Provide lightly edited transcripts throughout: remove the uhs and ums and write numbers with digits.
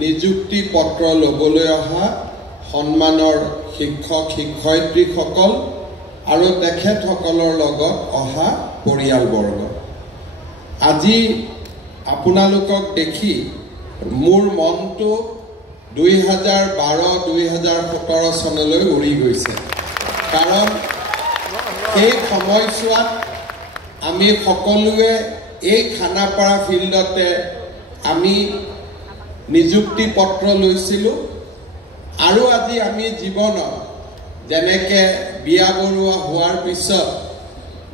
নিযুক্তি পত্ৰ ল'বলৈ অহা সন্মানৰ শিক্ষক শিক্ষয়িত্ৰীসকল আৰু তেখেতসকলৰ লগত অহা পৰিয়ালবৰ্গ, আজি আপোনালোকক দেখি মোৰ মনটো 2012-2017 চনলৈ উৰি গৈছে। কাৰণ এই সময়ছোৱাত আমি সকলোৱে এই খানাপাৰা ফিল্ডতে আমি নিযুক্তি পত্ৰ লৈছিলোঁ আৰু আজি আমি জীৱনত যেনেকৈ বিয়া বৰুৱা হোৱাৰ পিছত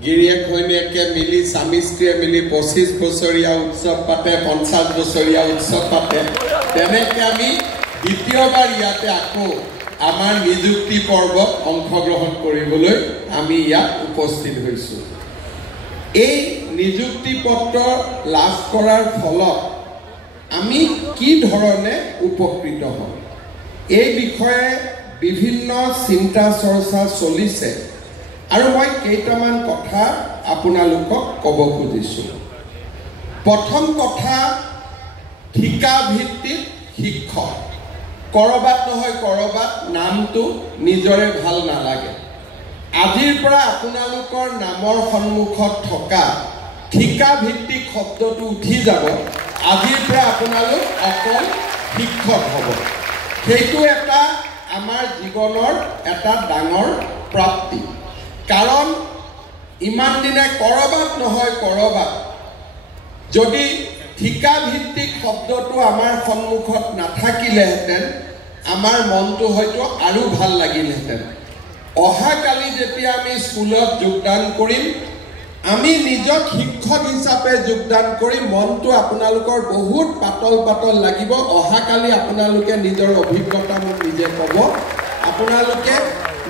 গিৰিয়েক ঘৈণীয়েকে মিলি স্বামী স্ত্ৰীয়ে মিলি 25 বছৰীয়া উৎসৱ পাতে, 50 বছৰীয়া উৎসৱ পাতে, তেনেকৈ আমি দ্বিতীয়বাৰ ইয়াতে আকৌ আমাৰ নিযুক্তি পৰ্বত অংশগ্ৰহণ কৰিবলৈ আমি ইয়াত উপস্থিত হৈছোঁ। এই নিযুক্তি পত্ৰ লাভ কৰাৰ ফলত আমি কি ধৰণে উপকৃত হ'ম, এই বিষয়ে বিভিন্ন চিন্তা চৰ্চা চলিছে আৰু মই কেইটামান কথা আপোনালোকক ক'ব খুজিছোঁ। প্ৰথম কথা, ঠিকা ভিত্তিক শিক্ষক। কৰবাত নহয় কৰবাত নামটো নিজৰে ভাল নালাগে। আজিৰ পৰা আপোনালোকৰ নামৰ সন্মুখত থকা ঠিকা ভিত্তিক শব্দটো উঠি যাব। আজিৰ পৰা আপোনালোক অকল শিক্ষক হ'ব। সেইটো এটা আমাৰ জীৱনৰ এটা ডাঙৰ প্ৰাপ্তি। কাৰণ ইমান দিনে কৰবাত নহয় কৰবাত যদি ঠিকা ভিত্তিক শব্দটো আমাৰ সন্মুখত নাথাকিলেহেঁতেন আমাৰ মনটো হয়তো আৰু ভাল লাগিলহেঁতেন। অহাকালি যেতিয়া আমি স্কুলত যোগদান কৰিম, আমি নিজক শিক্ষক হিচাপে যোগদান কৰি মনটো আপোনালোকৰ বহুত পাতল পাতল লাগিব। অহাকালি আপোনালোকে নিজৰ অভিজ্ঞতা মোক নিজে ক'ব, আপোনালোকে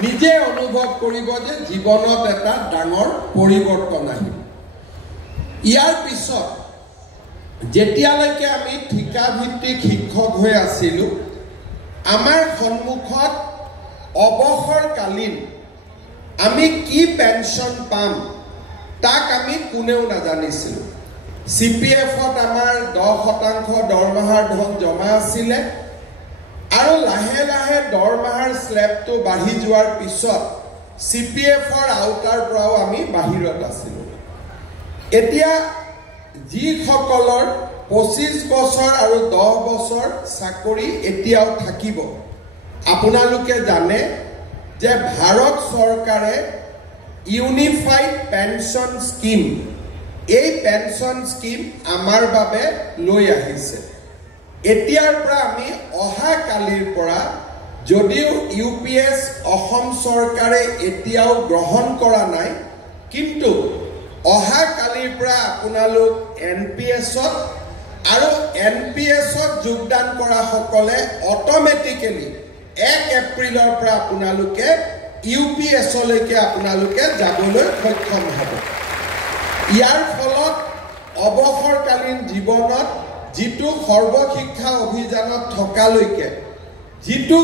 নিজে অনুভৱ কৰিব যে জীৱনত এটা ডাঙৰ পৰিৱৰ্তন আহিল। ইয়াৰ পিছত যেতিয়ালৈকে আমি ঠিকাভিত্তিক শিক্ষক হৈ আছিলোঁ, আমাৰ সন্মুখত অৱসৰকালীন আমি কি পেঞ্চন পাম তাক আমি কোনেও নাজানিছিলোঁ। CPF-ত আমাৰ 10% দৰমহাৰ ধন জমা আছিলে আৰু লাহে লাহে দৰমহাৰ স্লেবটো বাঢ়ি যোৱাৰ পিছত CPF-ৰ আওতাৰ পৰাও আমি বাহিৰত আছিলোঁ। এতিয়া যিসকলৰ 25 বছৰ আৰু 10 বছৰ চাকৰি এতিয়াও থাকিব, আপোনালোকে জানে যে ভাৰত চৰকাৰে ইউনিফাইড পেঞ্চন স্কিম, এই পেঞ্চন স্কিম আমাৰ বাবে লৈ আহিছে। এতিয়াৰ পৰা আমি অহাকালিৰ পৰা যদিও UPS অসম চৰকাৰে এতিয়াও গ্ৰহণ কৰা নাই, কিন্তু অহাকালিৰ পৰা আপোনালোক NPS-ত আৰু NPS-ত যোগদান কৰা সকলে অট'মেটিকেলি 1 এপ্ৰিলৰ পৰা আপোনালোকে UPS-লৈকে আপোনালোকে যাবলৈ সক্ষম হ'ব। ইয়াৰ ফলত অৱসৰকালীন জীৱনত যিটো সৰ্বশিক্ষা অভিযানত থকালৈকে যিটো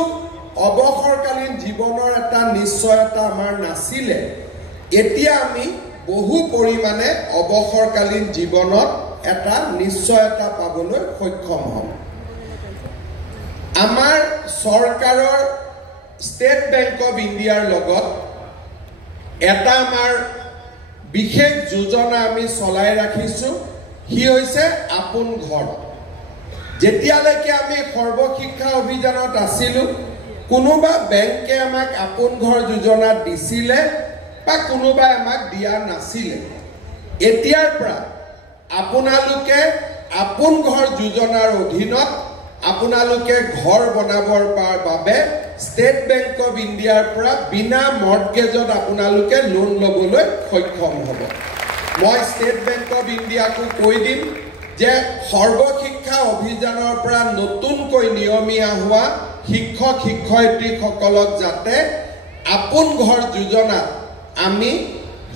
অৱসৰকালীন জীৱনৰ এটা নিশ্চয়তা আমাৰ নাছিলে, এতিয়া আমি বহু পৰিমাণে অৱসৰকালীন জীৱনত এটা নিশ্চয়তা পাবলৈ সক্ষম হ'ম। আমাৰ চৰকাৰৰ ষ্টেট বেংক অফ ইণ্ডিয়াৰ লগত এটা আমাৰ বিশেষ যোজনা আমি চলাই ৰাখিছোঁ, সি হৈছে আপোন ঘৰ। যেতিয়ালৈকে আমি সৰ্বশিক্ষা অভিযানত আছিলোঁ, কোনোবা বেংকে আমাক আপোন ঘৰ যোজনা দিছিলে বা কোনোবাই আমাক দিয়া নাছিলে। এতিয়াৰ পৰা আপোনালোকে আপোন ঘৰ যোজনাৰ অধীনত আপোনালোকে ঘৰ বনাবৰ বাবে ষ্টেট বেংক অফ ইণ্ডিয়াৰ পৰা বিনা মৰ্টগেজত আপোনালোকে লোন ল'বলৈ সক্ষম হ'ব। মই ষ্টেট বেংক অফ ইণ্ডিয়াকো কৈ দিম যে সৰ্বশিক্ষা অভিযানৰ পৰা নতুনকৈ নিয়মীয়া হোৱা শিক্ষক শিক্ষয়িত্ৰীসকলক যাতে আপোন ঘৰ যোজনা আমি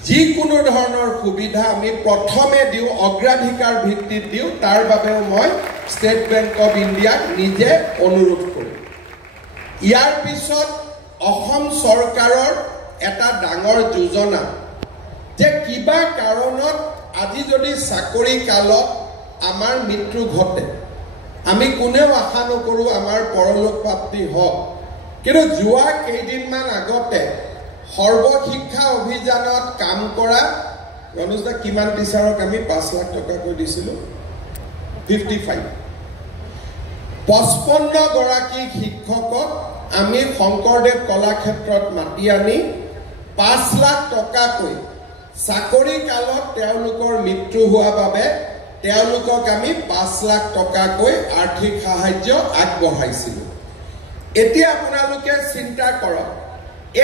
যিকোনো ধৰণৰ সুবিধা আমি প্ৰথমে দিওঁ, অগ্ৰাধিকাৰ ভিত্তিত দিওঁ, তাৰ বাবেও মই ষ্টেট বেংক অফ ইণ্ডিয়াক নিজে অনুৰোধ কৰিম। ইয়াৰ পিছত অসম চৰকাৰৰ এটা ডাঙৰ যোজনা যে কিবা কাৰণত আজি যদি চাকৰি কালত আমাৰ মৃত্যু ঘটে, আমি কোনেও আশা নকৰোঁ আমাৰ পৰলোক প্ৰাপ্তি হওক, কিন্তু যোৱা কেইদিনমান আগতে সৰ্বশিক্ষা অভিযানত কাম কৰা ৰনোজ দা কিমান টিচাৰক আমি 5 লাখ টকাকৈ দিছিলোঁ? 55 গৰাকী শিক্ষকক আমি শংকৰদেৱ কলাক্ষেত্ৰত মাতি আনি 5 লাখ টকাকৈ চাকৰি কালত তেওঁলোকৰ মৃত্যু হোৱা বাবে তেওঁলোকক আমি 5 লাখ টকাকৈ আৰ্থিক সাহায্য আগবঢ়াইছিলোঁ। এতিয়া আপোনালোকে চিন্তা কৰক,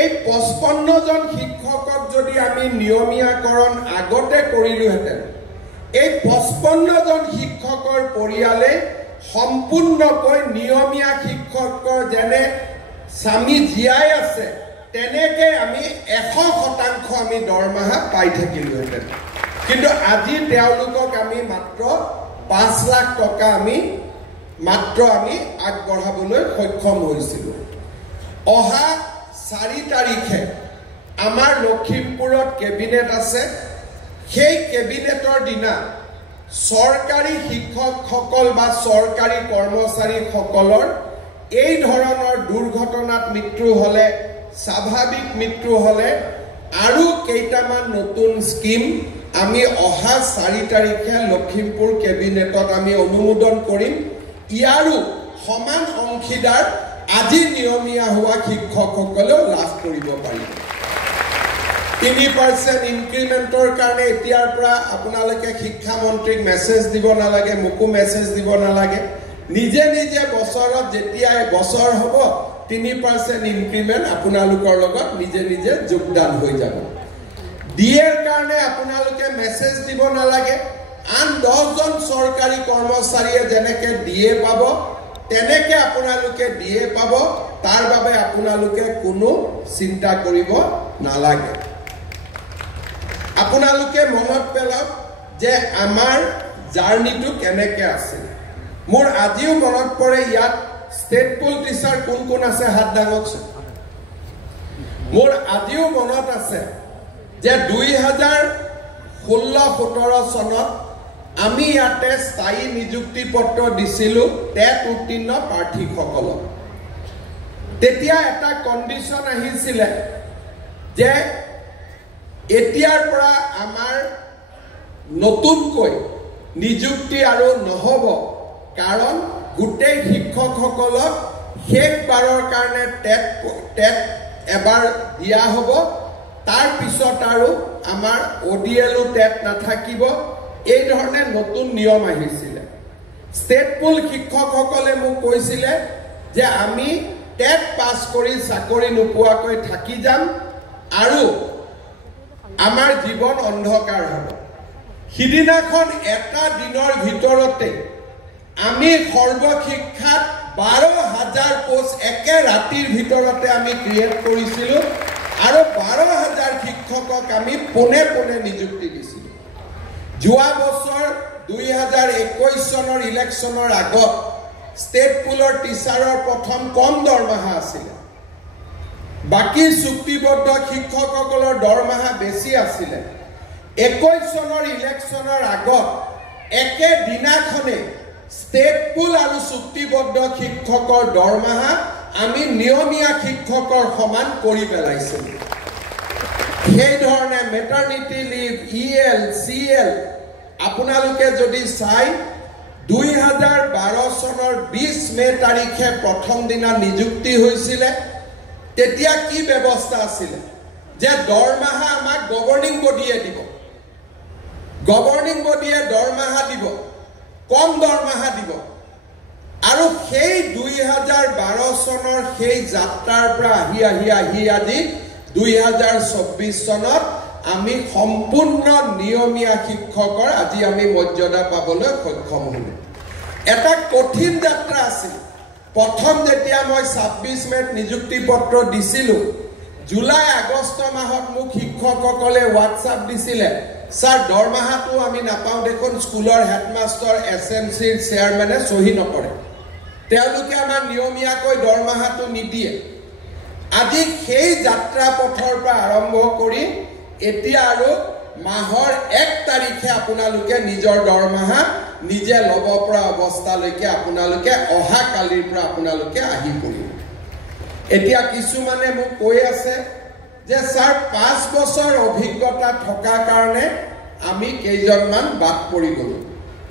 এই 55 জন শিক্ষকক যদি আমি নিয়মীয়াকৰণ আগতে কৰিলোহেঁতেন, এই 55 জন শিক্ষকৰ পৰিয়ালে সম্পূৰ্ণকৈ নিয়মীয়া শিক্ষকৰ যেনে স্বামী জীয়াই আছে তেনেকে আমি 100% আমি দৰমহা পাই থাকিলোহেঁতেন। কিন্তু আজি তেওঁলোকক আমি মাত্ৰ 5 লাখ টকা আমি আগবঢ়াবলৈ সক্ষম হৈছিলোঁ। অহা 4 তাৰিখে আমাৰ লখিমপুৰত কেবিনেট আছে। সেই কেবিনেটৰ দিনা চৰকাৰী শিক্ষকসকল বা চৰকাৰী কৰ্মচাৰীসকলৰ এই ধৰণৰ দুৰ্ঘটনাত মৃত্যু হ'লে, স্বাভাৱিক মৃত্যু হ'লে আৰু কেইটামান নতুন স্কিম আমি অহা 4 তাৰিখে লখিমপুৰ কেবিনেটত আমি অনুমোদন কৰিম। ইয়াৰো সমান অংশীদাৰ আজি নিয়মীয়া হোৱা শিক্ষকসকলেও লাভ কৰিব পাৰিব। 3% ইনক্ৰিমেণ্টৰ কাৰণে এতিয়াৰ পৰা আপোনালোকে শিক্ষামন্ত্ৰীক মেছেজ দিব নালাগে, মোকো মেছেজ দিব নালাগে। নিজে নিজে বছৰত যেতিয়া বছৰ হ'ব 3% ইনক্ৰিমেণ্ট আপোনালোকৰ লগত নিজে নিজে যোগদান হৈ যাব। ডিএৰ কাৰণে আপোনালোকে মেছেজ দিব নালাগে। আন 10 জন চৰকাৰী কৰ্মচাৰীয়ে যেনেকে ডিএ পাব তেনেকে আপোনালোকে ডিএ পাব। তাৰ বাবে আপোনালোকে কোনো চিন্তা কৰিব নালাগে। আপোনালোকে মনত পেলাওক যে আমাৰ জাৰ্নিটো কেনেকে আছিল। মোৰ আজিও মনত পৰে, ইয়াত ষ্টেট পুল টিচাৰ কোন কোন আছে হাত দাঙকচোন। মোৰ আজিও মনত আছে যে 2016-17 চনত আমি ইয়াতে স্থায়ী নিযুক্তি পত্ৰ দিছিলোঁ টেট উত্তীৰ্ণ প্ৰাৰ্থীসকলক। তেতিয়া এটা কণ্ডিশ্যন আহিছিলে যে এতিয়াৰ পৰা আমাৰ নতুনকৈ নিযুক্তি আৰু নহ'ব, কাৰণ গোটেই শিক্ষকসকলক শেষবাৰৰ কাৰণে টেট এবাৰ দিয়া হ'ব। তাৰ পিছত আৰু আমাৰ ODLও টেট নাথাকিব। এই ধৰণে নতুন নিয়ম আহিছিলে। ষ্টেট পুল শিক্ষকসকলে মোক কৈছিলে যে আমি টেট পাছ কৰি চাকৰি নোপোৱাকৈ থাকি যাম আৰু আমাৰ জীৱন অন্ধকাৰ হ'ব। সিদিনাখন এটা দিনৰ ভিতৰতে আমি সৰ্বশিক্ষাত 12,000 পোষ্ট একে ৰাতিৰ ভিতৰতে আমি ক্ৰিয়েট কৰিছিলোঁ আৰু 12,000 শিক্ষকক আমি পোনে পোনে নিযুক্তি দিছিলোঁ। যোৱা বছৰ 2021 চনৰ ইলেকশ্যনৰ আগত ষ্টেট পুলৰ টিচাৰৰ প্ৰথম কম দৰমহা আছিলে। বাকী চুক্তিবদ্ধ শিক্ষকসকলৰ দৰমহা বেছি আছিলে। 21 চনৰ ইলেকশ্যনৰ আগত একে দিনাখনে ষ্টেট পুল আৰু চুক্তিবদ্ধ শিক্ষকৰ দৰমহা আমি নিয়মীয়া শিক্ষকৰ সমান কৰি পেলাইছিলোঁ। সেই ধৰণে মেটাৰনিটি লিভ, EL, CL আপোনালোকে যদি চাই 2012 চনৰ 20 মে তাৰিখে প্ৰথম দিনা নিযুক্তি হৈছিলে। তেতিয়া কি ব্যৱস্থা আছিলে যে দৰমহা আমাক গভৰ্ণিং বডিয়ে দিব, গভৰ্ণিং বডিয়ে দৰমহা দিব, কম দৰমহা দিব। আৰু সেই 2012 চনৰ সেই যাত্ৰাৰ পৰা আহি আজি 2024 চনত আমি সম্পূৰ্ণ নিয়মীয়া শিক্ষকৰ আজি আমি মৰ্যাদা পাবলৈ সক্ষম হ'লো। এটা কঠিন যাত্ৰা আছিল। প্ৰথম যেতিয়া মই 26 মেত নিযুক্তি পত্ৰ দিছিলোঁ, জুলাই আগষ্ট মাহত মোক শিক্ষকসকলে হোৱাটছআপ দিছিলে, ছাৰ দৰমহাটো আমি নাপাওঁ দেখোন, স্কুলৰ হেডমাষ্টাৰ SMCৰ চেয়াৰমেনে চহী নকৰে, তেওঁলোকে আমাৰ নিয়মীয়াকৈ দৰমহাটো নিদিয়ে। আজি সেই যাত্ৰা পথৰ পৰা আৰম্ভ কৰি এতিয়া আৰু মাহৰ 1 তাৰিখে আপোনালোকে নিজৰ দৰমহা নিজে ল'ব পৰা অৱস্থালৈকে আপোনালোকে অহা কালিৰ পৰা আপোনালোকে আহি পৰিব এতিয়া কিছুমানে মোক কৈ আছে যে স্যাৰ 5 বছৰ অভিজ্ঞতা থকা কাৰণে আমি কেইজনমান বাদ পৰি গলো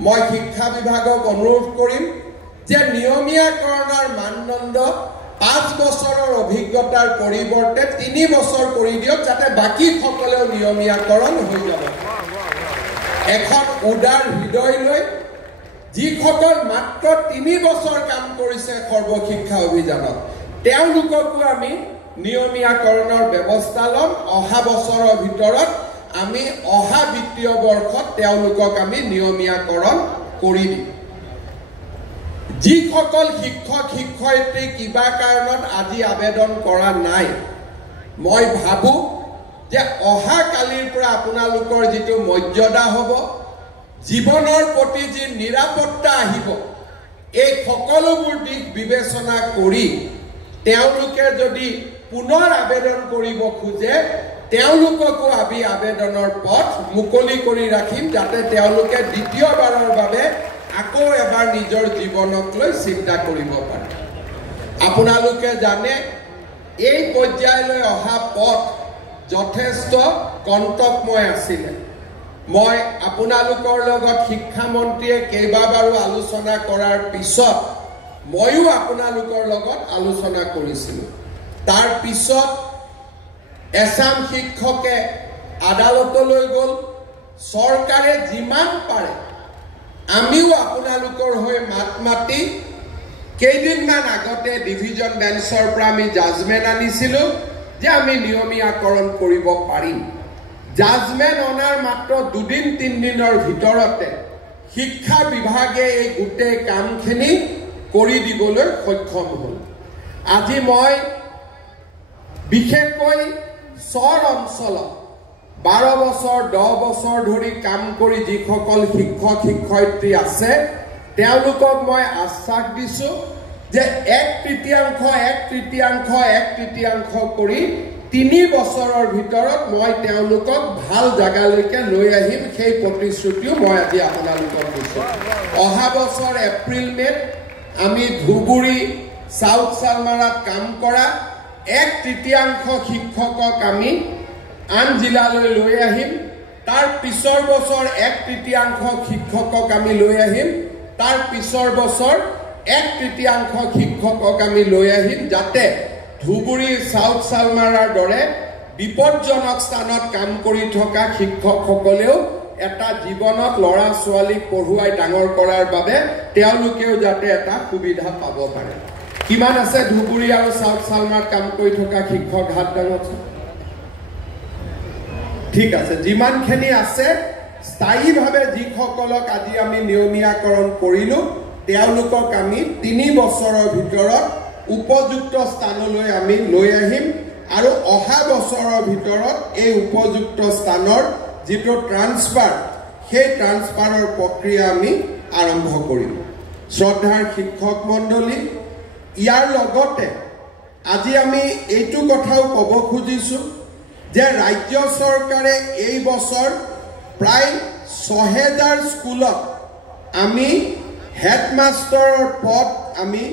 মই শিক্ষা বিভাগক অনুৰোধ কৰিম যে নিয়মীয়াকৰণৰ মানদণ্ড 5 বছৰৰ অভিজ্ঞতাৰ পৰিৱৰ্তে 3 বছৰ কৰি দিয়ক যাতে বাকি সকলেও নিয়মীয়াকৰণ হৈ যাব এখন উদাৰ হৃদয় লৈ যিসকল মাত্ৰ 3 বছৰ কাম কৰিছে সৰ্বশিক্ষা অভিযানত তেওঁলোককো আমি নিয়মীয়াকৰণৰ ব্যৱস্থা ল'ম অহা বছৰৰ ভিতৰত আমি অহা বিত্তীয় বৰ্ষত তেওঁলোকক আমি নিয়মীয়াকৰণ কৰি দিম যিসকল শিক্ষক শিক্ষয়িত্ৰী কিবা কাৰণত আজি আবেদন কৰা নাই মই ভাবো যে অহা কালিৰ পৰা আপোনালোকৰ যিটো মৰ্যাদা হ'ব জীৱনৰ প্ৰতি যি নিৰাপত্তা আহিব এই সকলোবোৰ দিশ বিবেচনা কৰি তেওঁলোকে যদি পুনৰ আবেদন কৰিব খোজে তেওঁলোককো আমি আবেদনৰ পথ মুকলি কৰি ৰাখিম যাতে তেওঁলোকে দ্বিতীয়বাৰৰ বাবে আকৌ এবাৰ নিজৰ জীৱনক লৈ চিন্তা কৰিব পাৰে আপোনালোকে জানে এই পৰ্যায়লৈ অহা পথ যথেষ্ট কণ্টকময় আছিল মই আপোনালোকৰ লগত শিক্ষামন্ত্ৰীয়ে কেইবাবাৰো আলোচনা কৰাৰ পিছত ময়ো আপোনালোকৰ লগত আলোচনা কৰিছিলোঁ তাৰ পিছত এছাম শিক্ষকে আদালতলৈ গ'ল চৰকাৰে যিমান পাৰে আমিও আপোনালোকৰ হৈ মাত মাতি কেইদিনমান আগতে ডিভিজন বেঞ্চৰ পৰা আমি জাজমেণ্ট আনিছিলোঁ যে আমি নিয়মীয়াকৰণ কৰিব পাৰিম জাজমেণ্ট অনাৰ মাত্ৰ 2-3 দিনৰ ভিতৰতে শিক্ষা বিভাগে এই গোটেই কামখিনি কৰি দিবলৈ সক্ষম হ'ল আজি মই বিশেষকৈ চৰ অঞ্চলত 12 বছৰ 10 বছৰ ধৰি কাম কৰি যিসকল শিক্ষক শিক্ষয়িত্ৰী আছে তেওঁলোকক মই আশ্বাস দিছোঁ যে 1/3 কৰি 3 বছৰৰ ভিতৰত মই তেওঁলোকক ভাল জাগালৈকে লৈ আহিম সেই প্ৰতিশ্ৰুতিও মই আজি আপোনালোকক দিছোঁ অহা বছৰ এপ্ৰিল মেত আমি ধুবুৰী সাউথ সালমাৰাত কাম কৰা 1/3 শিক্ষকক আমি আন জিলালৈ লৈ আহিম তাৰ পিছৰ বছৰ 1/3 শিক্ষকক আমি লৈ আহিম তাৰ পিছৰ বছৰ 1/3 শিক্ষকক আমি লৈ আহিম যাতে ধুবুৰী সাউথ সালমাৰাৰ দৰে বিপদজনক স্থানত কাম কৰি থকা শিক্ষকসকলেও এটা জীৱনত ল'ৰা ছোৱালীক পঢ়ুৱাই ডাঙৰ কৰাৰ বাবে তেওঁলোকেও যাতে এটা সুবিধা পাব পাৰে কিমান আছে ধুবুৰী আৰু সাউথ সালমাৰাত কাম কৰি থকা শিক্ষক হাত ডাঙৰ ঠিক আছে যিমানখিনি আছে স্থায়ীভাৱে যিসকলক আজি আমি নিয়মীয়াকৰণ কৰিলোঁ তেওঁলোকক আমি 3 বছৰৰ ভিতৰত উপযুক্ত স্থানলৈ আমি লৈ আহিম আৰু অহা বছৰৰ ভিতৰত এই উপযুক্ত স্থানৰ যিটো ট্ৰান্সফাৰ সেই ট্ৰান্সফাৰৰ প্ৰক্ৰিয়া আমি আৰম্ভ কৰিম শ্ৰদ্ধাৰ শিক্ষক মণ্ডলী ইয়াৰ লগতে আজি আমি এইটো কথাও ক'ব খুজিছোঁ যে ৰাজ্য চৰকাৰে এই বছৰ প্ৰায় 6000 স্কুলত আমি হেডমাষ্টাৰৰ পদ আমি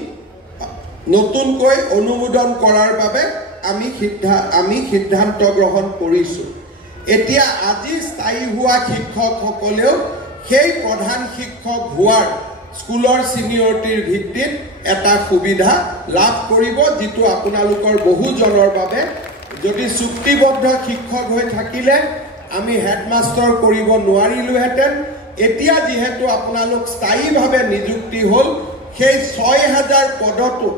নতুনকৈ অনুমোদন কৰাৰ বাবে আমি সিদ্ধান্ত গ্ৰহণ কৰিছোঁ এতিয়া আজি স্থায়ী হোৱা শিক্ষকসকলেও সেই প্ৰধান শিক্ষক হোৱাৰ স্কুলৰ সিনিয়ৰিটিৰ ভিত্তিত এটা সুবিধা লাভ কৰিব যিটো আপোনালোকৰ বহুজনৰ বাবে যদি চুক্তিবদ্ধ শিক্ষক হৈ থাকিলে আমি হেডমাষ্টাৰ কৰিব নোৱাৰিলোহেঁতেন এতিয়া যেহেতু আপোনালোক স্থায়ীভাৱে নিযুক্তি হ'ল সেই 6000 পদটো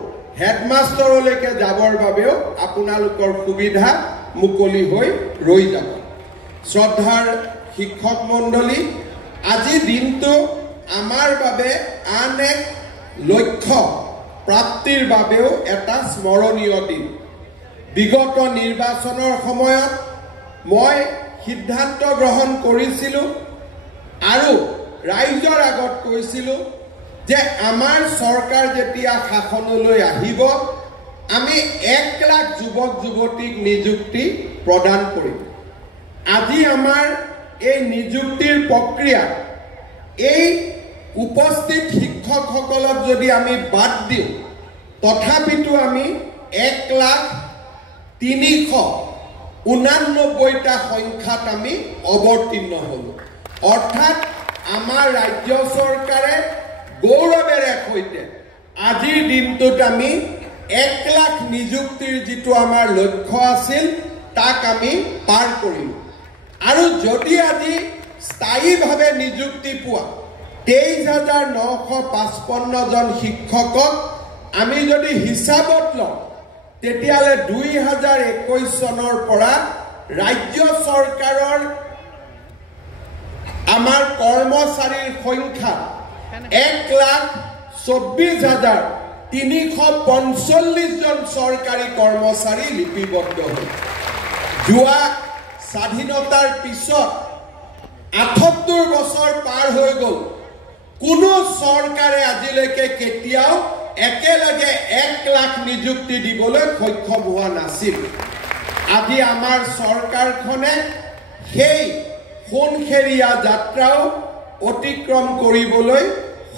হেডমাষ্টাৰলৈকে যাবৰ বাবেও আপোনালোকৰ সুবিধা মুকলি হৈ ৰৈ যাব শ্ৰদ্ধাৰ শিক্ষক মণ্ডলী আজি দিনটো আমাৰ বাবে আন এক লক্ষ্য প্ৰাপ্তিৰ বাবেও এটা স্মৰণীয় দিন বিগত নিৰ্বাচনৰ সময়ত মই সিদ্ধান্ত গ্ৰহণ কৰিছিলোঁ আৰু ৰাইজৰ আগত কৈছিলোঁ যে আমাৰ চৰকাৰ যেতিয়া শাসনলৈ আহিব আমি 1 লাখ যুৱক যুৱতীক নিযুক্তি প্ৰদান কৰিম আজি আমাৰ এই নিযুক্তিৰ প্ৰক্ৰিয়া এই উপস্থিত শিক্ষকসকলক যদি আমি বাদ দিওঁ তথাপিতো আমি 1,389টা সংখ্যাত আমি অৱতীৰ্ণ হ'লো অৰ্থাৎ আমাৰ ৰাজ্য চৰকাৰে গৌৰৱেৰে সৈতে আজিৰ দিনটোত আমি 1 লাখ নিযুক্তিৰ যিটো আমাৰ লক্ষ্য আছিল তাক আমি পাৰ কৰিলো আৰু যদি আজি স্থায়ীভাৱে নিযুক্তি পোৱা 23,955 জন শিক্ষকক আমি যদি হিচাপত লওঁ তেতিয়ালে 2021 চনৰ পৰা ৰাজ্য চৰকাৰৰ আমাৰ কৰ্মচাৰীৰ সংখ্যা 1,24,345 জন চৰকাৰী কৰ্মচাৰী লিপিবদ্ধ হ'ল যোৱা স্বাধীনতাৰ পিছত 78 বছৰ পাৰ হৈ গ'ল কোনো চৰকাৰে আজিলৈকে কেতিয়াও একেলগে 1 লাখ নিযুক্তি দিবলৈ সক্ষম হোৱা নাছিল আজি আমাৰ চৰকাৰখনে সেই সোণখেৰীয়া যাত্ৰাও অতিক্ৰম কৰিবলৈ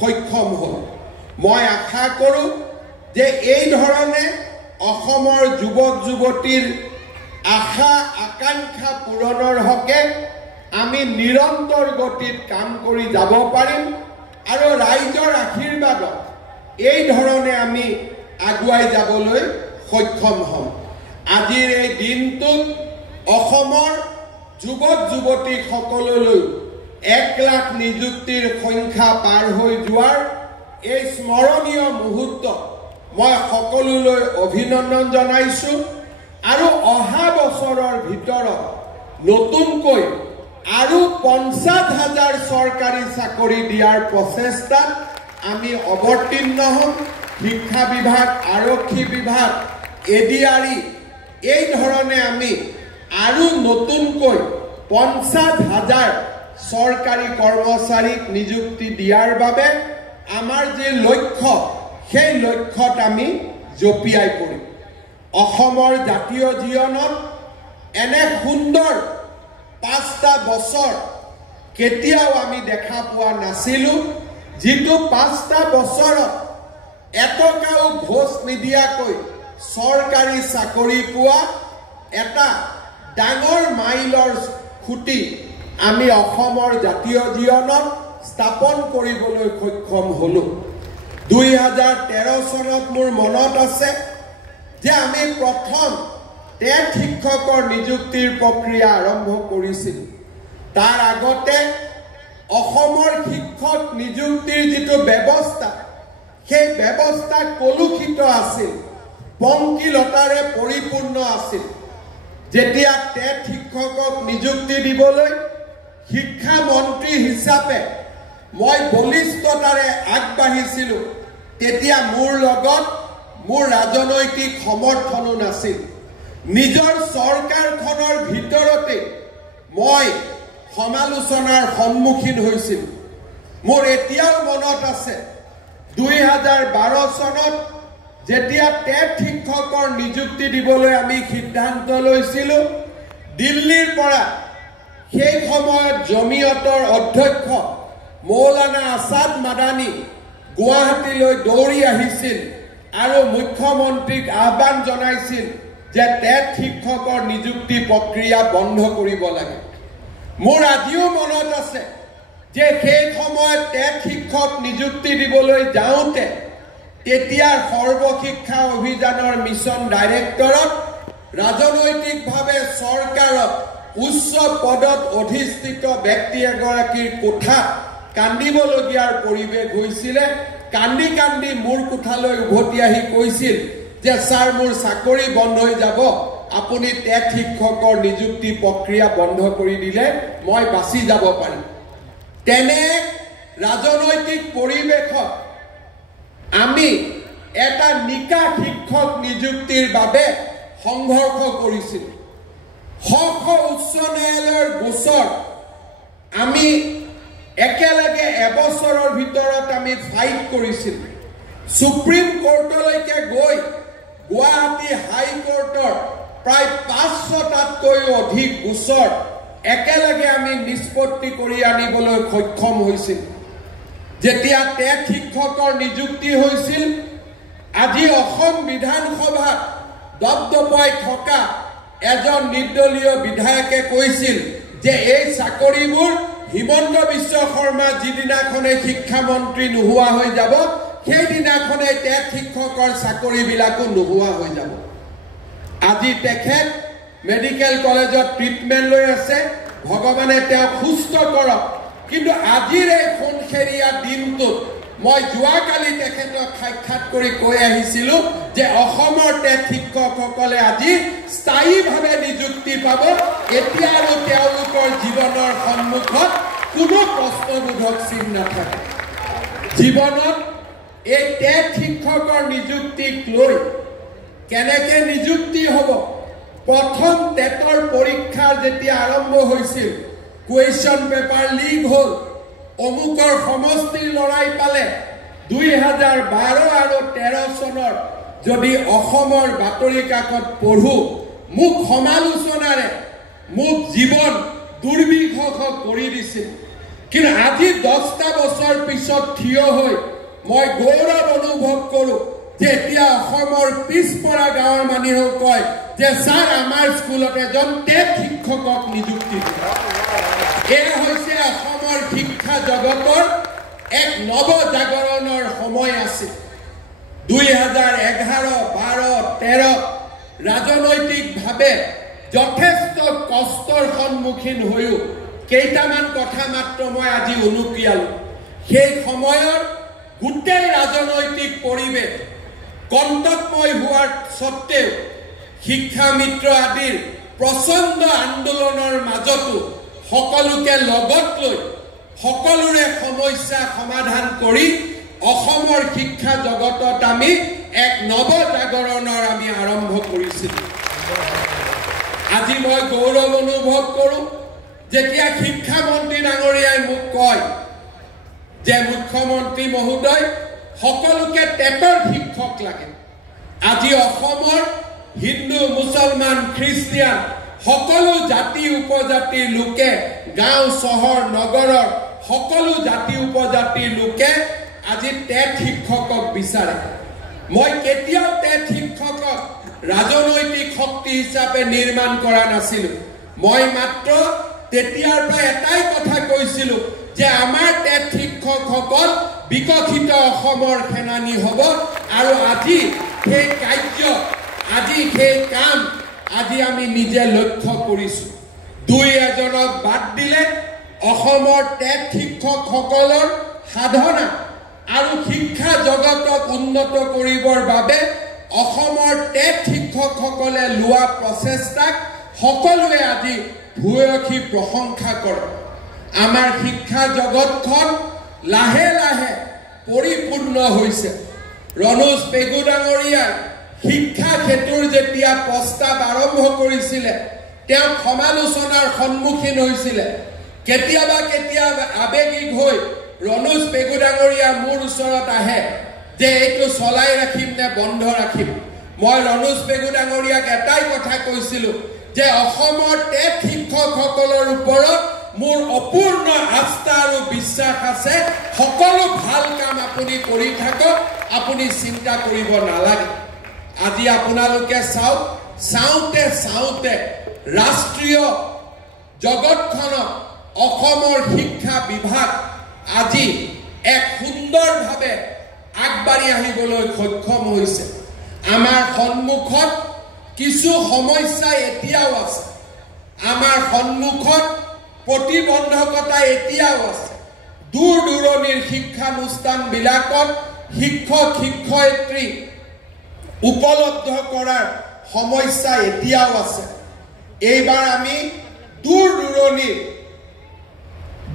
সক্ষম হ'ল মই আশা কৰোঁ যে এই ধৰণে অসমৰ যুৱক যুৱতীৰ আশা আকাংক্ষা পূৰণৰ হকে আমি নিৰন্তৰ গতিত কাম কৰি যাব পাৰিম আৰু ৰাইজৰ আশীৰ্বাদত এই ধৰণে আমি আগুৱাই যাবলৈ সক্ষম হ'ম আজিৰ এই দিনটোত অসমৰ যুৱক যুৱতী সকললৈ 1 লাখ নিযুক্তিৰ সংখ্যা পাৰ হৈ যোৱাৰ এই স্মৰণীয় মুহূৰ্ত মই সকলোলৈ অভিনন্দন জনাইছো আৰু অহা বছৰৰ ভিতৰত নতুনকৈ আৰু 50,000 চৰকাৰী চাকৰি দিয়াৰ প্ৰচেষ্টাত আমি অৱতীৰ্ণ হ'ম শিক্ষা বিভাগ আৰক্ষী বিভাগ এডিআৰই এই ধৰণে আমি আৰু নতুনকৈ 50,000 চৰকাৰী কৰ্মচাৰীক নিযুক্তি দিয়াৰ বাবে আমাৰ যে লক্ষ্য সেই লক্ষ্যত আমি জপিয়াই পৰিম অসমৰ জাতীয় জীৱনত এনে সুন্দৰ 5টা বছৰ কেতিয়াও আমি দেখা পোৱা নাছিলো যিটো 5টা বছৰত এটকাও ঘোষ নিদিয়াকৈ চৰকাৰী চাকৰি পোৱা এটা ডাঙৰ মাইলৰ খুঁটি আমি অসমৰ জাতীয় জীৱনত স্থাপন কৰিবলৈ সক্ষম হ'লো 2013 চনত মোৰ মনত আছে যে আমি প্ৰথম টেট শিক্ষকৰ নিযুক্তিৰ প্ৰক্ৰিয়া আৰম্ভ কৰিছিলোঁ তাৰ আগতে অসমৰ শিক্ষক নিযুক্তিৰ যিটো ব্যৱস্থা সেই ব্যৱস্থা কলুষিত আছিল পংকিলতাৰে পৰিপূৰ্ণ আছিল যেতিয়া টেট শিক্ষকক নিযুক্তি দিবলৈ শিক্ষা মন্ত্ৰী হিচাপে মই বলিষ্ঠতাৰে আগবাঢ়িছিলো তেতিয়া মোৰ লগত মোৰ ৰাজনৈতিক সমৰ্থনো নাছিল নিজৰ চৰকাৰখনৰ ভিতৰতে মই সমালোচনাৰ সন্মুখীন হৈছিল মোৰ এতিয়াও মনত আছে 2012 চনত যেতিয়া টেট শিক্ষকৰ নিযুক্তি দিবলৈ আমি সিদ্ধান্ত লৈছিলো দিল্লীৰ পৰা সেই সময়ত জমিয়তৰ অধ্যক্ষ মৌলানা আসাদ মাদানী গুৱাহাটীলৈ দৌৰি আহিছিল আৰু মুখ্যমন্ত্ৰীক আহ্বান জনাইছিল যে টেট শিক্ষকৰ নিযুক্তি প্ৰক্ৰিয়া বন্ধ কৰিব লাগে মোৰ আজিও মনত আছে যে সেই সময়ত টেট শিক্ষক নিযুক্তি দিবলৈ যাওঁতে তেতিয়া সৰ্বশিক্ষা অভিযানৰ মিছন ডাইৰেক্টৰত ৰাজনৈতিকভাৱে চৰকাৰত উচ্চ পদত অধিষ্ঠিত ব্যক্তি এগৰাকীৰ কোঠাত কান্দিবলগীয়াৰ পৰিৱেশ হৈছিলে কান্দি কান্দি মোৰ কোঠালৈ উভতি আহি কৈছিল যে স্যাৰ মোৰ চাকৰি বন্ধ হৈ যাব আপুনি টেট শিক্ষকৰ নিযুক্তি প্ৰক্ৰিয়া বন্ধ কৰি দিলে মই বাছি যাব পাৰিম তেনে ৰাজনৈতিক পৰিৱেশত আমি এটা নিকা শিক্ষক নিযুক্তিৰ বাবে সংঘৰ্ষ কৰিছিল শ উচ্চ ন্যায়ালয়ৰ গোচৰ আমি একেলগে এবছৰৰ ভিতৰত আমি ফাইট কৰিছিল সুপ্ৰিম কোৰ্টলৈকে গৈ গুৱাহাটী হাই কোৰ্টৰ প্ৰায় 500টাতকৈ অধিক গোচৰ একেলগে আমি নিষ্পত্তি কৰি আনিবলৈ সক্ষম হৈছিল যেতিয়া টেট শিক্ষকৰ নিযুক্তি হৈছিল আজি অসম বিধানসভা দপদপাই থকা এজন নিৰ্দলীয় বিধায়কে কৈছিল যে এই চাকৰিবোৰ হিমন্ত বিশ্ব শৰ্মা যিদিনাখনে শিক্ষামন্ত্ৰী নোহোৱা হৈ যাব সেইদিনাখনে টেট শিক্ষকৰ চাকৰিবিলাকো নোহোৱা হৈ যাব আজি তেখেত মেডিকেল কলেজত ট্ৰিটমেণ্ট লৈ আছে ভগৱানে তেওঁক সুস্থ কৰক কিন্তু আজিৰ এই সোণখেৰীয়া দিনটোত মই যোৱাকালি তেখেতক সাক্ষাৎ কৰি কৈ আহিছিলো যে অসমৰ টেট শিক্ষকসকলে আজি স্থায়ীভাৱে নিযুক্তি পাব এতিয়া আৰু তেওঁলোকৰ জীৱনৰ সন্মুখত কোনো প্ৰশ্নবোধক চিন নাথাকে জীৱনত এই টেট শিক্ষকৰ নিযুক্তিক লৈ কেনেকে নিযুক্তি হ'ব প্ৰথম টেটৰ পৰীক্ষা যেতিয়া আৰম্ভ হৈছিল কুৱেশ্যন পেপাৰ লিক হ'ল অমুকৰ সমষ্টিৰ লৰাই পালে 2012 আৰু 13 চনৰ যদি অসমৰ বাতৰি কাকত পঢ়ো মোক সমালোচনাৰে মোক জীৱন দুৰ্বিষহ কৰি দিছিল কিন্তু আজি 10টা বছৰ পিছত থিয় হৈ মই গৌৰৱ অনুভৱ কৰোঁ যে এতিয়া অসমৰ পিছপৰা গাঁৱৰ মানুহে কয় যে ছাৰ আমাৰ স্কুলত এজন টেট শিক্ষকক নিযুক্তি এয়া হৈছে অসমৰ শিক্ষা জগতৰ এক নৱজাগৰণৰ সময় আছিল 2011, 12, 13 ৰাজনৈতিকভাৱে যথেষ্ট কষ্টৰ সন্মুখীন হৈও কেইটামান কথা মাত্ৰ মই আজি অনুকিয়ালো সেই সময়ৰ গোটেই ৰাজনৈতিক পৰিৱেশ কণ্টকময় হোৱাৰ সত্ত্বেও শিক্ষা মিত্ৰ আদিৰ প্ৰচণ্ড আন্দোলনৰ মাজতো সকলোকে লগত লৈ সকলোৰে সমস্যা সমাধান কৰি অসমৰ শিক্ষা জগতত আমি এক নৱজাগৰণৰ আমি আৰম্ভ কৰিছিলোঁ আজি মই গৌৰৱ অনুভৱ কৰোঁ যেতিয়া শিক্ষামন্ত্ৰী ডাঙৰীয়াই মোক কয় যে মুখ্যমন্ত্ৰী মহোদয় সকলোকে টেটৰ শিক্ষক লাগে আজি অসমৰ হিন্দু মুছলমান খ্ৰীষ্টিয়ান সকলো জাতি উপজাতিৰ লোকে গাঁও চহৰ নগৰৰ সকলো জাতি উপজাতিৰ লোকে আজি টেট শিক্ষকক বিচাৰে মই কেতিয়াও টেট শিক্ষকক ৰাজনৈতিক শক্তি হিচাপে নিৰ্মাণ কৰা নাছিলোঁ মই মাত্ৰ তেতিয়াৰ পৰা এটাই কথা কৈছিলো যে আমাৰ টেট শিক্ষকসকল বিকশিত অসমৰ সেনানী হ'ব আৰু আজি সেই কাৰ্য আজি সেই কাম আজি আমি নিজে লক্ষ্য কৰিছো দুই এজনক বাদ দিলে অসমৰ টেট শিক্ষকসকলৰ সাধনা আৰু শিক্ষা জগতক উন্নত কৰিবৰ বাবে অসমৰ টেট শিক্ষকসকলে লোৱা প্ৰচেষ্টাক সকলোৱে আজি ভূয়সী প্ৰশংসা কৰে আমাৰ শিক্ষা জগতখন লাহে লাহে পৰিপূৰ্ণ হৈছে ৰণোজ পেগু ডাঙৰীয়া শিক্ষা ক্ষেত্ৰৰ যেতিয়া প্ৰস্তাৱ আৰম্ভ কৰিছিলে তেওঁ সমালোচনাৰ সন্মুখীন হৈছিলে কেতিয়াবা আবেগিক হৈ ৰণোজ পেগু ডাঙৰীয়া মোৰ ওচৰত আহে যে এইটো চলাই ৰাখিম নে বন্ধ ৰাখিম মই ৰণোজ পেগু ডাঙৰীয়াক এটাই কথা কৈছিলোঁ যে অসমৰ টেট শিক্ষকসকলৰ ওপৰত মোৰ অপূৰ্ণ আস্থা আৰু বিশ্বাস আছে সকলো ভাল কাম আপুনি কৰি থাকক আপুনি চিন্তা কৰিব নালাগে আজি আপোনালোকে চাওঁতে ৰাষ্ট্ৰীয় জগতখনত অসমৰ শিক্ষা বিভাগ আজি এক সুন্দৰভাৱে আগবাঢ়ি আহিবলৈ সক্ষম হৈছে আমাৰ সন্মুখত কিছু সমস্যা এতিয়াও আছে আমাৰ সন্মুখত প্ৰতিবন্ধকতা এতিয়াও আছে দূৰ দূৰণিৰ শিক্ষানুষ্ঠানবিলাকত শিক্ষক শিক্ষয়িত্ৰী উপলব্ধ কৰাৰ সমস্যা এতিয়াও আছে এইবাৰ আমি দূৰ দূৰণিৰ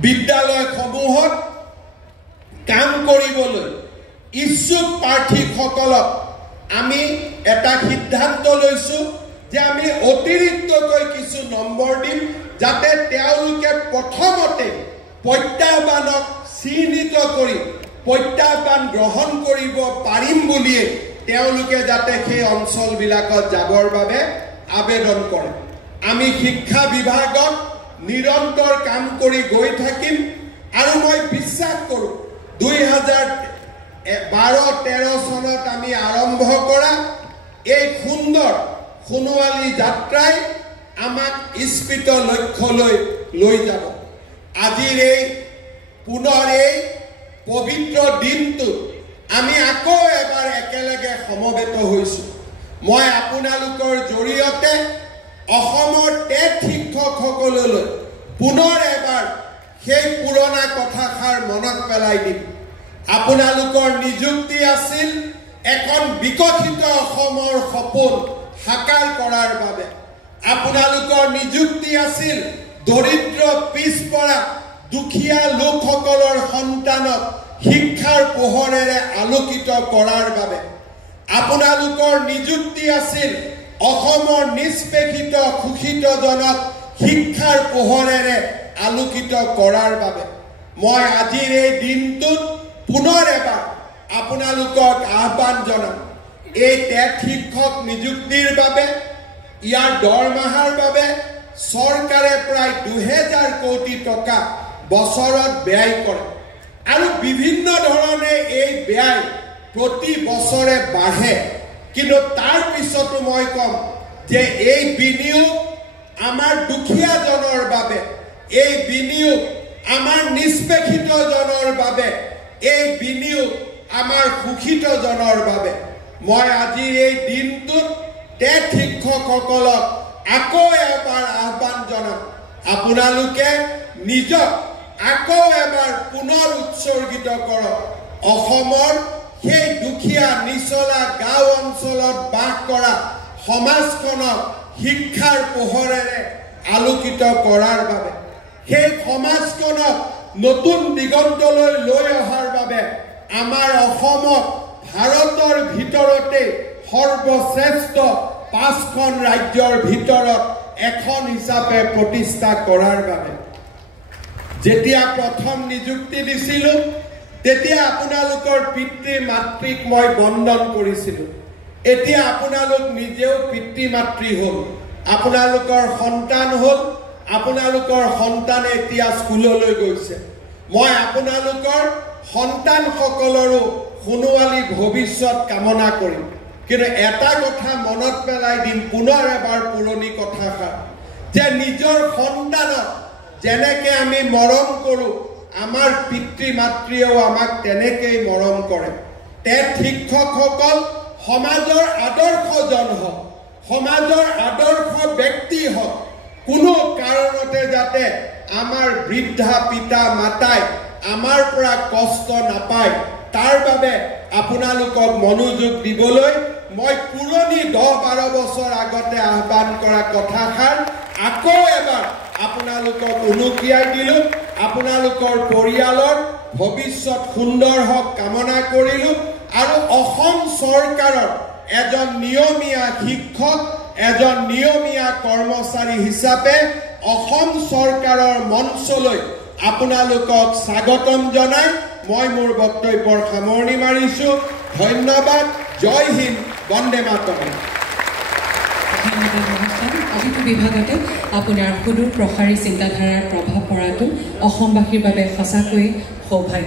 বিদ্যালয়সমূহত কাম কৰিবলৈ ইচ্ছুক প্ৰাৰ্থীসকলক আমি এটা সিদ্ধান্ত লৈছো যে আমি অতিৰিক্তকৈ কিছু নম্বৰ দিম যাতে তেওঁলোকে প্ৰথমতে প্ৰত্যাহ্বানক চিহ্নিত কৰি প্ৰত্যাহ্বান গ্ৰহণ কৰিব পাৰিম বুলিয়ে তেওঁলোকে যাতে সেই অঞ্চলবিলাকত যাবৰ বাবে আবেদন কৰে আমি শিক্ষা বিভাগত নিৰন্তৰ কাম কৰি গৈ থাকিম আৰু মই বিশ্বাস কৰোঁ 2012-13 চনত আমি আৰম্ভ কৰা এই সুন্দৰ সোণোৱালী যাত্ৰাই আমাক ইস্পিত লক্ষ্যলৈ লৈ যাব। আজিৰ এই পুনৰ এই পবিত্ৰ দিনটো আমি আকৌ এবাৰ একেলগে সমবেত হৈছোঁ। মই আপোনালোকৰ জৰিয়তে অসমৰ টেট শিক্ষকসকললৈ পুনৰ এবাৰ সেই পুৰণা কথাষাৰ মনত পেলাই দিম। আপোনালোকৰ নিযুক্তি আছিল এখন বিকশিত অসমৰ সপোন সাকাৰ কৰাৰ বাবে। আপোনালোকৰ নিযুক্তি আছিল দৰিদ্ৰ পিছপৰা দুখীয়া লোকসকলৰ সন্তানক শিক্ষাৰ পোহৰেৰে আলোকিত কৰাৰ বাবে। আপোনালোকৰ নিযুক্তি আছিল অসমৰ নিষ্পেষিত শোষিতজনক শিক্ষাৰ পোহৰেৰে আলোকিত কৰাৰ বাবে। মই আজিৰ এই দিনটোত পুনৰ এবাৰ আপোনালোকক আহ্বান জনাম, এই টেট শিক্ষক নিযুক্তিৰ বাবে ইয়াৰ দৰমহাৰ বাবে চৰকাৰে প্ৰায় 2000 কোটি টকা বছৰত ব্যয় কৰে আৰু বিভিন্ন ধৰণে এই ব্যয় প্ৰতি বছৰে বাঢ়ে। কিন্তু তাৰ পিছতো মই ক'ম যে এই বিনিয়োগ আমাৰ দুখীয়াজনৰ বাবে, এই বিনিয়োগ আমাৰ নিষ্পেষিতজনৰ বাবে, এই বিনিয়োগ আমাৰ শোষিতজনৰ বাবে। মই আজিৰ এই দিনটোত টেট শিক্ষকসকলক আকৌ এবাৰ আহ্বান জনাম, আপোনালোকে নিজক আকৌ এবাৰ পুনৰ উৎসৰ্গিত কৰক। অসমৰ সেই দুখীয়া নিচলা গাঁও অঞ্চলত বাস কৰা সমাজখনক শিক্ষাৰ পোহৰেৰে আলোকিত কৰাৰ বাবে, সেই সমাজখনক নতুন দিগন্তলৈ লৈ অহাৰ বাবে আমাৰ অসমক ভাৰতৰ ভিতৰতে সৰ্বশ্ৰেষ্ঠ 5খন ৰাজ্যৰ ভিতৰত এখন হিচাপে প্ৰতিষ্ঠা কৰাৰ বাবে। যেতিয়া প্ৰথম নিযুক্তি দিছিলোঁ তেতিয়া আপোনালোকৰ পিতৃ মাতৃক মই বন্দন কৰিছিলোঁ। এতিয়া আপোনালোক নিজেও পিতৃ মাতৃ হ'ল, আপোনালোকৰ সন্তান হ'ল, আপোনালোকৰ সন্তানে এতিয়া স্কুললৈ গৈছে। মই আপোনালোকৰ সন্তানসকলৰো সোণোৱালী ভৱিষ্যত কামনা কৰিম। কিন্তু এটা কথা মনত পেলাই দিম, পুনৰ এবাৰ পুৰণি কথাষাৰ, যে নিজৰ সন্তানক যেনেকৈ আমি মৰম কৰোঁ, আমাৰ পিতৃ মাতৃয়েও আমাক তেনেকেই মৰম কৰে। টেট শিক্ষকসকল সমাজৰ আদৰ্শজন হওক, সমাজৰ আদৰ্শ ব্যক্তি হওক। কোনো কাৰণতে যাতে আমাৰ বৃদ্ধা পিতা মাতাই আমাৰ পৰা কষ্ট নাপায়, তাৰ বাবে আপোনালোকক মনোযোগ দিবলৈ মই পুৰণি 10-12 বছৰ আগতে আহ্বান কৰা কথাষাৰ আকৌ এবাৰ আপোনালোকক উনুকিয়াই দিলোঁ। আপোনালোকৰ পৰিয়ালৰ ভৱিষ্যত সুন্দৰ হওক কামনা কৰিলোঁ আৰু অসম চৰকাৰৰ এজন নিয়মীয়া শিক্ষক, এজন নিয়মীয়া কৰ্মচাৰী হিচাপে অসম চৰকাৰৰ মঞ্চলৈ আপোনালোকক স্বাগতম জনাই মই মোৰ বক্তব্যৰ সামৰণি মাৰিছোঁ। ধন্যবাদ। জয় হিন্দ, বন্দে মাতৰম। প্ৰতিটো বিভাগতে আপোনাৰ সুদূৰ প্ৰসাৰী চিন্তাধাৰাৰ প্ৰভাৱ পৰাটো অসমবাসীৰ বাবে সঁচাকৈ সৌভাগ্য।